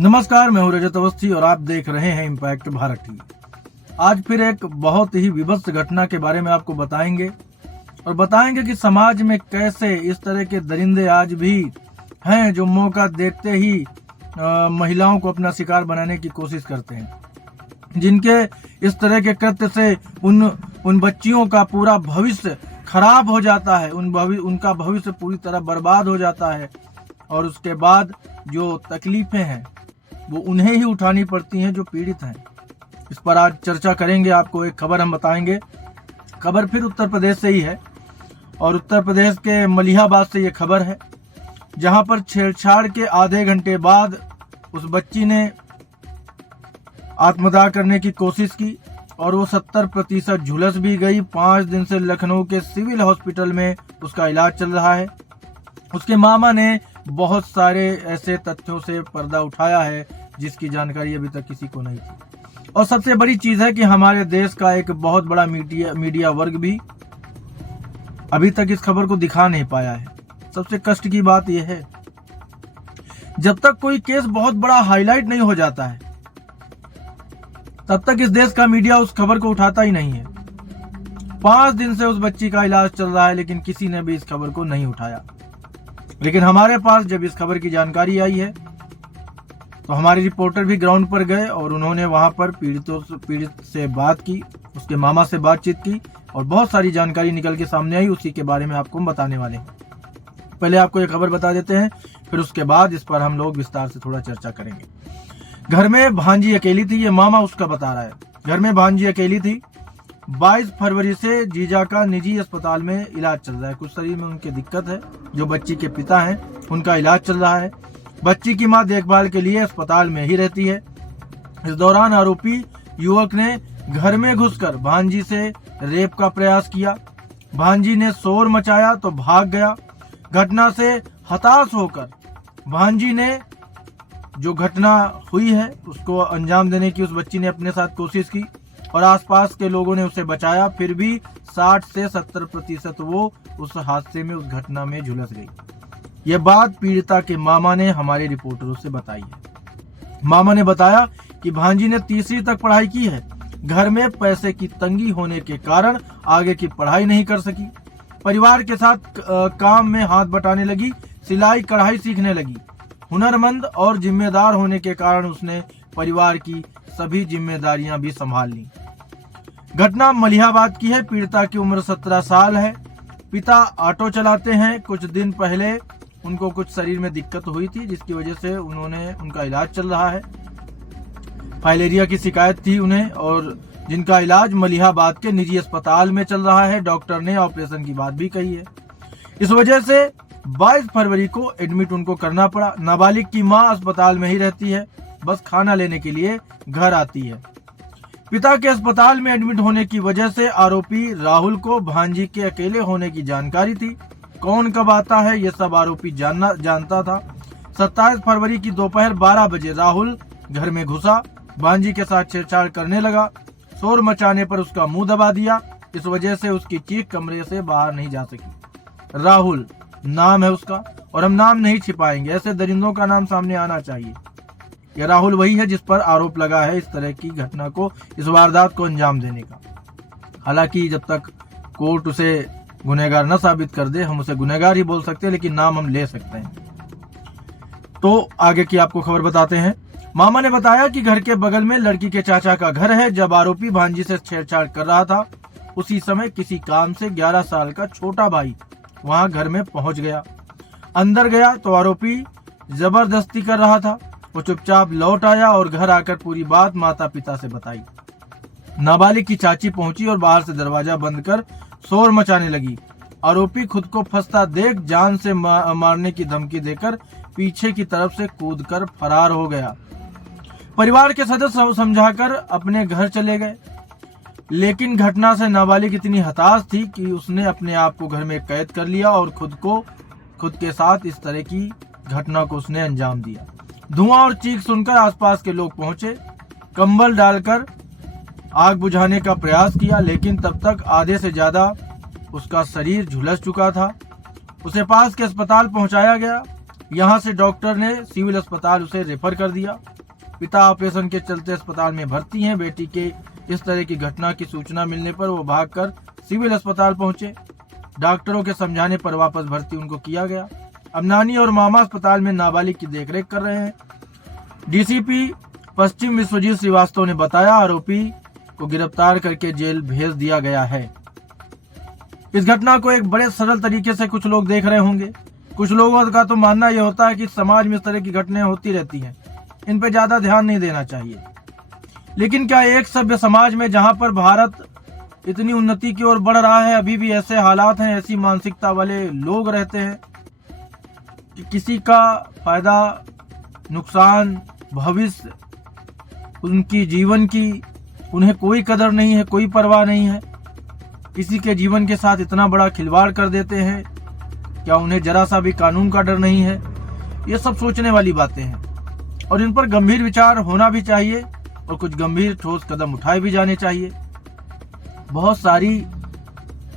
नमस्कार, मैं हूं रजत अवस्थी और आप देख रहे हैं इम्पैक्ट भारत टीवी। आज फिर एक बहुत ही विभत्स घटना के बारे में आपको बताएंगे और बताएंगे कि समाज में कैसे इस तरह के दरिंदे आज भी हैं जो मौका देखते ही महिलाओं को अपना शिकार बनाने की कोशिश करते हैं, जिनके इस तरह के कृत्य से उन बच्चियों का पूरा भविष्य खराब हो जाता है, उनका भविष्य पूरी तरह बर्बाद हो जाता है और उसके बाद जो तकलीफें हैं वो उन्हें ही उठानी पड़ती हैं जो पीड़ित हैं। इस पर आज चर्चा करेंगे। आपको एक खबर हम बताएंगे। खबर फिर उत्तर प्रदेश से ही है और उत्तर प्रदेश के मलिहाबाद से ये खबर है, जहां पर छेड़छाड़ के आधे घंटे बाद उस बच्ची ने आत्मदाह करने की कोशिश की और वो 70% झुलस भी गई। 5 दिन से लखनऊ के सिविल हॉस्पिटल में उसका इलाज चल रहा है। उसके मामा ने बहुत सारे ऐसे तथ्यों से पर्दा उठाया है जिसकी जानकारी अभी तक किसी को नहीं थी। और सबसे बड़ी चीज है कि हमारे देश का एक बहुत बड़ा मीडिया वर्ग भी अभी तक इस खबर को दिखा नहीं पाया है। सबसे कष्ट की बात यह है, जब तक कोई केस बहुत बड़ा हाईलाइट नहीं हो जाता है तब तक इस देश का मीडिया उस खबर को उठाता ही नहीं है। 5 दिन से उस बच्ची का इलाज चल रहा है लेकिन किसी ने भी इस खबर को नहीं उठाया। लेकिन हमारे पास जब इस खबर की जानकारी आई है तो हमारे रिपोर्टर भी ग्राउंड पर गए और उन्होंने वहां पर पीड़ित से बात की, उसके मामा से बातचीत की और बहुत सारी जानकारी निकल के सामने आई। उसी के बारे में आपको हम बताने वाले हैं। पहले आपको ये खबर बता देते हैं, फिर उसके बाद इस पर हम लोग विस्तार से थोड़ा चर्चा करेंगे। घर में भांजी अकेली थी, ये मामा उसका बता रहा है। घर में भांजी अकेली थी। 22 फरवरी से जीजा का निजी अस्पताल में इलाज चल रहा है। कुछ शरीर में उनकी दिक्कत है। जो बच्ची के पिता हैं उनका इलाज चल रहा है। बच्ची की मां देखभाल के लिए अस्पताल में ही रहती है। इस दौरान आरोपी युवक ने घर में घुसकर भांजी से रेप का प्रयास किया। भांजी ने शोर मचाया तो भाग गया। घटना से हताश होकर भांजी ने, जो घटना हुई है उसको अंजाम देने की उस बच्ची ने अपने साथ कोशिश की और आसपास के लोगों ने उसे बचाया। फिर भी 60 से 70% वो उस हादसे में, उस घटना में झुलस गई। ये बात पीड़िता के मामा ने हमारे रिपोर्टरों से बताई है। मामा ने बताया कि भांजी ने 3वीं तक पढ़ाई की है। घर में पैसे की तंगी होने के कारण आगे की पढ़ाई नहीं कर सकी। परिवार के साथ काम में हाथ बटाने लगी। सिलाई कढ़ाई सीखने लगी। हुनरमंद और जिम्मेदार होने के कारण उसने परिवार की सभी जिम्मेदारियां भी संभाल ली। घटना मलिहाबाद की है। पीड़िता की उम्र 17 साल है। पिता ऑटो चलाते हैं। कुछ दिन पहले उनको कुछ शरीर में दिक्कत हुई थी जिसकी वजह से उनका इलाज चल रहा है। फाइलेरिया की शिकायत थी उन्हें और जिनका इलाज मलिहाबाद के निजी अस्पताल में चल रहा है। डॉक्टर ने ऑपरेशन की बात भी कही है। इस वजह से 22 फरवरी को एडमिट उनको करना पड़ा। नाबालिग की मां अस्पताल में ही रहती है, बस खाना लेने के लिए घर आती है। पिता के अस्पताल में एडमिट होने की वजह से आरोपी राहुल को भांजी के अकेले होने की जानकारी थी। कौन कब आता है ये सब आरोपी जानता था। 27 फरवरी की दोपहर 12 बजे राहुल घर में घुसा। भांजी के साथ छेड़छाड़ करने लगा। शोर मचाने पर उसका मुंह दबा दिया। इस वजह से उसकी चीख कमरे से बाहर नहीं जा सकी। राहुल नाम है उसका और हम नाम नहीं छिपाएंगे। ऐसे दरिंदों का नाम सामने आना चाहिए। यह राहुल वही है जिस पर आरोप लगा है इस तरह की घटना को, इस वारदात को अंजाम देने का। हालांकि जब तक कोर्ट उसे गुनहगार न साबित कर दे, हम उसे गुनहगार ही बोल सकते हैं, लेकिन नाम हम ले सकते हैं। तो आगे की आपको खबर बताते हैं। मामा ने बताया कि घर के बगल में लड़की के चाचा का घर है। जब आरोपी भांजी से छेड़छाड़ कर रहा था उसी समय किसी काम से 11 साल का छोटा भाई वहां घर में पहुंच गया। अंदर गया तो आरोपी जबरदस्ती कर रहा था। वो चुपचाप लौट आया और घर आकर पूरी बात माता पिता से बताई। नाबालिग की चाची पहुंची और बाहर से दरवाजा बंद कर शोर मचाने लगी। आरोपी खुद को फंसता देख जान से मारने की धमकी देकर पीछे की तरफ से कूदकर फरार हो गया। परिवार के सदस्य समझाकर अपने घर चले गए, लेकिन घटना से नाबालिग इतनी हताश थी कि उसने अपने आप को घर में कैद कर लिया और खुद के साथ इस तरह की घटना को उसने अंजाम दिया। धुआं और चीख सुनकर आसपास के लोग पहुंचे। कंबल डालकर आग बुझाने का प्रयास किया, लेकिन तब तक आधे से ज्यादा उसका शरीर झुलस चुका था। उसे पास के अस्पताल पहुंचाया गया। यहाँ से डॉक्टर ने सिविल अस्पताल उसे रेफर कर दिया। पिता ऑपरेशन के चलते अस्पताल में भर्ती हैं। बेटी के इस तरह की घटना की सूचना मिलने पर वो भागकर सिविल अस्पताल पहुंचे। डॉक्टरों के समझाने पर वापस भर्ती उनको किया गया। अब नानी और मामा अस्पताल में नाबालिग की देखरेख कर रहे हैं। डीसीपी पश्चिम विश्वजीत श्रीवास्तव ने बताया, आरोपी को गिरफ्तार करके जेल भेज दिया गया है। इस घटना को एक बड़े सरल तरीके से कुछ लोग देख रहे होंगे। कुछ लोगों का तो मानना यह होता है कि समाज में इस तरह की घटनाएं होती रहती हैं, इन पे ज्यादा ध्यान नहीं देना चाहिए। लेकिन क्या एक सभ्य समाज में जहां पर भारत इतनी उन्नति की ओर बढ़ रहा है, अभी भी ऐसे हालात हैं, ऐसी मानसिकता वाले लोग रहते हैं कि किसी का फायदा, नुकसान, भविष्य, उनकी जीवन की उन्हें कोई कदर नहीं है, कोई परवाह नहीं है। किसी के जीवन के साथ इतना बड़ा खिलवाड़ कर देते हैं, क्या उन्हें जरा सा भी कानून का डर नहीं है? ये सब सोचने वाली बातें हैं और इन पर गंभीर विचार होना भी चाहिए और कुछ गंभीर ठोस कदम उठाए भी जाने चाहिए। बहुत सारी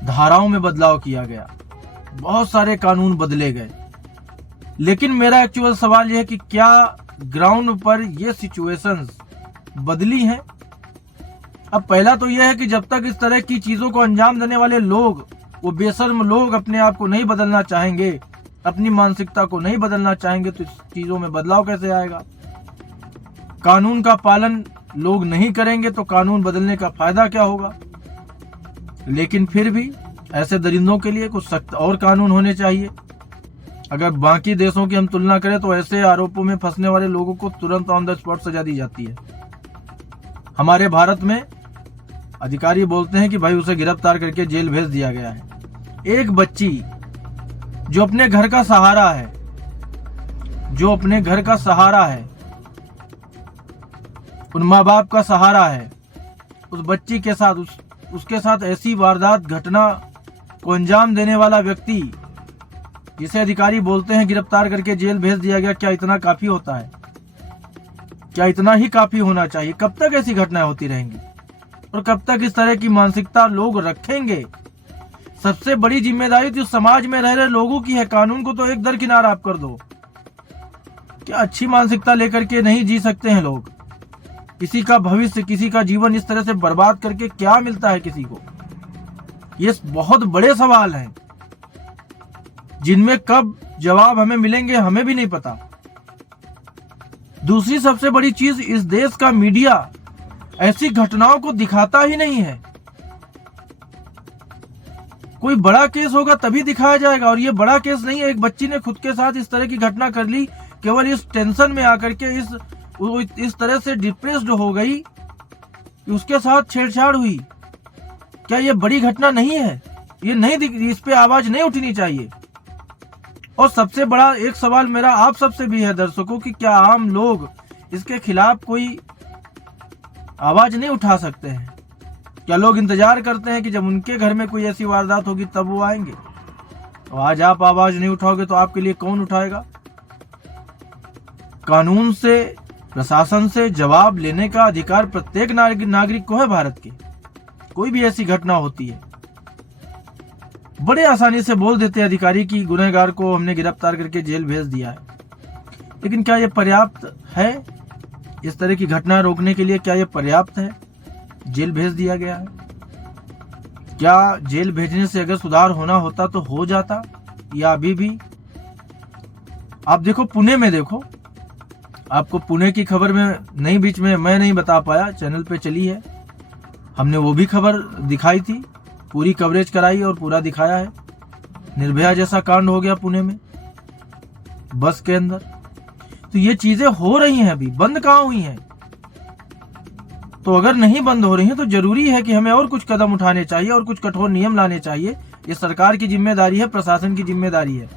धाराओं में बदलाव किया गया, बहुत सारे कानून बदले गए, लेकिन मेरा एक्चुअल सवाल यह है कि क्या ग्राउंड पर ये सिचुएशंस बदली हैं? अब पहला तो यह है कि जब तक इस तरह की चीजों को अंजाम देने वाले लोग, वो बेशर्म लोग अपने आप को नहीं बदलना चाहेंगे, अपनी मानसिकता को नहीं बदलना चाहेंगे, तो इस चीजों में बदलाव कैसे आएगा? कानून का पालन लोग नहीं करेंगे तो कानून बदलने का फायदा क्या होगा? लेकिन फिर भी ऐसे दरिंदों के लिए कुछ सख्त और कानून होने चाहिए। अगर बाकी देशों की हम तुलना करें तो ऐसे आरोपों में फंसने वाले लोगों को तुरंत ऑन द स्पॉट सजा दी जाती है। हमारे भारत में अधिकारी बोलते हैं कि भाई उसे गिरफ्तार करके जेल भेज दिया गया है। एक बच्ची जो अपने घर का सहारा है, उन माँ बाप का सहारा है, उस बच्ची के साथ उसके साथ ऐसी वारदात घटना को अंजाम देने वाला व्यक्ति जिसे अधिकारी बोलते हैं गिरफ्तार करके जेल भेज दिया गया, क्या इतना काफी होता है? क्या इतना ही काफी होना चाहिए? कब तक ऐसी घटनाएं होती रहेंगी और कब तक इस तरह की मानसिकता लोग रखेंगे? सबसे बड़ी जिम्मेदारी तो समाज में रह रहे लोगों की है। कानून को तो एक दरकिनार आप कर दो। क्या अच्छी मानसिकता लेकर के नहीं जी सकते हैं लोग? किसी का भविष्य, किसी का जीवन इस तरह से बर्बाद करके क्या मिलता है किसी को? ये बहुत बड़े सवाल हैं जिनमें कब जवाब हमें मिलेंगे हमें भी नहीं पता। दूसरी सबसे बड़ी चीज, इस देश का मीडिया ऐसी घटनाओं को दिखाता ही नहीं है। कोई बड़ा केस होगा तभी दिखाया जाएगा, और ये बड़ा केस नहीं है। एक बच्ची ने खुद के साथ इस तरह की घटना कर ली, केवल इस टेंशन में आकर के इस तरह से डिप्रेस्ड हो गई कि उसके साथ छेड़छाड़ हुई। क्या ये बड़ी घटना नहीं है? ये नहीं, इस पे आवाज नहीं उठनी चाहिए। और सबसे बड़ा एक सवाल मेरा आप सबसे भी है दर्शकों कि क्या आम लोग इसके खिलाफ कोई आवाज नहीं उठा सकते हैं? क्या लोग इंतजार करते हैं कि जब उनके घर में कोई ऐसी वारदात होगी तब वो आएंगे? तो आज आप आवाज नहीं उठाओगे तो आपके लिए कौन उठाएगा? कानून से, प्रशासन से जवाब लेने का अधिकार प्रत्येक नागरिक को है भारत के। कोई भी ऐसी घटना होती है, बड़े आसानी से बोल देते हैं अधिकारी की गुनहगार को हमने गिरफ्तार करके जेल भेज दिया है। लेकिन क्या यह पर्याप्त है? इस तरह की घटना रोकने के लिए क्या यह पर्याप्त है? जेल भेज दिया गया है। क्या जेल भेजने से अगर सुधार होना होता तो हो जाता, या अभी भी? आप देखो पुणे में, देखो आपको पुणे की खबर में नहीं, बीच में मैं नहीं बता पाया, चैनल पे चली है, हमने वो भी खबर दिखाई थी, पूरी कवरेज कराई और पूरा दिखाया है। निर्भया जैसा कांड हो गया पुणे में बस के अंदर। तो ये चीजें हो रही हैं, अभी बंद कहाँ हुई हैं? तो अगर नहीं बंद हो रही हैं तो जरूरी है कि हमें और कुछ कदम उठाने चाहिए और कुछ कठोर नियम लाने चाहिए। ये सरकार की जिम्मेदारी है, प्रशासन की जिम्मेदारी है।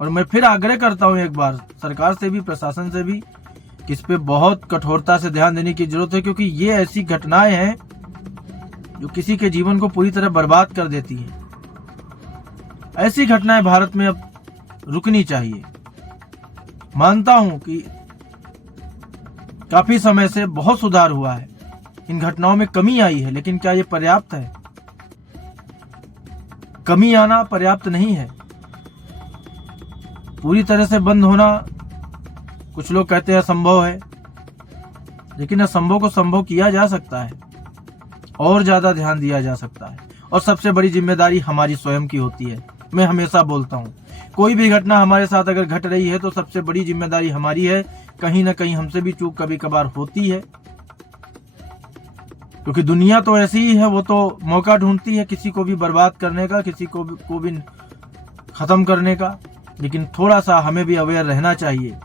और मैं फिर आग्रह करता हूं एक बार सरकार से भी, प्रशासन से भी, कि इस पे बहुत कठोरता से ध्यान देने की जरूरत है, क्योंकि ये ऐसी घटनाएं हैं जो किसी के जीवन को पूरी तरह बर्बाद कर देती हैं। ऐसी घटनाएं भारत में अब रुकनी चाहिए। मानता हूं कि काफी समय से बहुत सुधार हुआ है, इन घटनाओं में कमी आई है, लेकिन क्या ये पर्याप्त है? कमी आना पर्याप्त नहीं है। पूरी तरह से बंद होना कुछ लोग कहते हैं असंभव है, लेकिन असंभव को संभव किया जा सकता है और ज्यादा ध्यान दिया जा सकता है। और सबसे बड़ी जिम्मेदारी हमारी स्वयं की होती है। मैं हमेशा बोलता हूँ, कोई भी घटना हमारे साथ अगर घट रही है तो सबसे बड़ी जिम्मेदारी हमारी है। कहीं ना कहीं हमसे भी चूक कभी कभार होती है, क्योंकि दुनिया तो ऐसी ही है, वो तो मौका ढूंढती है किसी को भी बर्बाद करने का, किसी को भी खत्म करने का। लेकिन थोड़ा सा हमें भी अवेयर रहना चाहिए।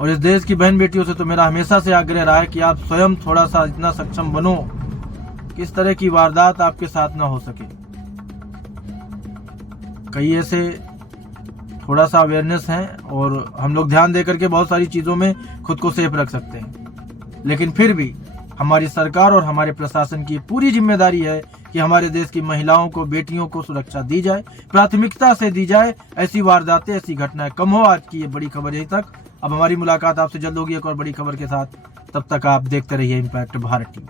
और इस देश की बहन बेटियों से तो मेरा हमेशा से आग्रह रहा है कि आप स्वयं थोड़ा सा इतना सक्षम बनो कि इस तरह की वारदात आपके साथ ना हो सके। कई ऐसे थोड़ा सा अवेयरनेस है और हम लोग ध्यान देकर के बहुत सारी चीजों में खुद को सेफ रख सकते हैं। लेकिन फिर भी हमारी सरकार और हमारे प्रशासन की पूरी जिम्मेदारी है कि हमारे देश की महिलाओं को, बेटियों को सुरक्षा दी जाए, प्राथमिकता से दी जाए। ऐसी वारदातें, ऐसी घटनाएं कम हो। आज की ये बड़ी खबर यही तक। अब हमारी मुलाकात आपसे जल्द होगी एक और बड़ी खबर के साथ। तब तक आप देखते रहिए इम्पैक्ट भारत टीवी।